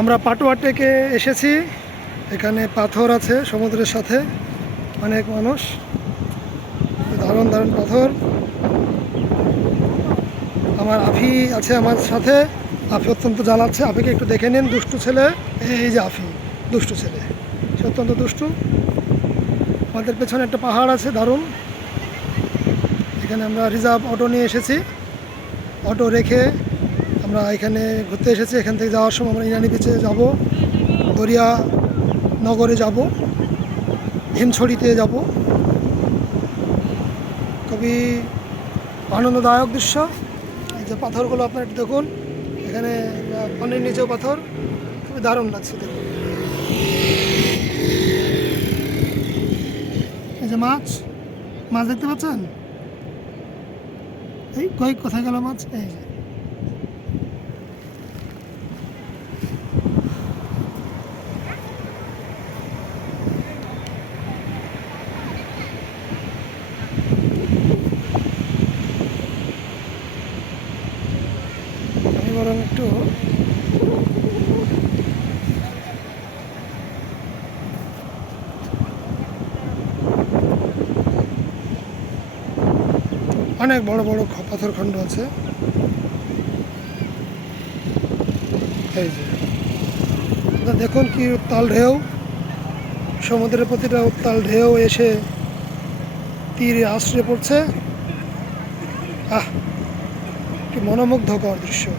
আমরা পাটুয়া টেকে এসেছি। এখানে পাথর আছে সমুদ্রের সাথে। অনেক মানুষ। দারুণ দারুণ পাথর। আমার আফি আছে আমার সাথে। আফি অত্যন্ত জ্বালাচ্ছে। আফিকে একটু দেখে নিন, দুষ্টু ছেলে। এই যে আফি, দুষ্টু ছেলে। সে অত্যন্ত দুষ্টু। আমাদের পেছনে একটা পাহাড় আছে, দারুণ। এখানে আমরা রিজার্ভ অটো নিয়ে এসেছি। অটো রেখে আমরা এখানে ঘুরতে এসেছি, এখান থেকে যাওয়ার সময় আমরা ইনানি বিচে যাব দরিয়া নগরে যাব হিমছড়িতে যাব। খুবই আনন্দদায়ক দৃশ্য। এই যে পাথরগুলো আপনারা একটু দেখুন, এখানে পানির নিচেও পাথর, খুবই দারুণ লাগছে দেখুন এই যে মাছ মাছ দেখতে পাচ্ছেন? এই কয়েক কোথায় গেল মাছ? এই যে। বরং একটু অনেক বড় বড় খ- পাথরখণ্ড আছে। এই যে। দেখুন কি উত্তাল ঢেউ। সমুদ্রের প্রতিটা উত্তাল ঢেউ এসে তীরে আশ্রয় পড়ছে। আহ, কি মনোমুগ্ধকর দৃশ্য।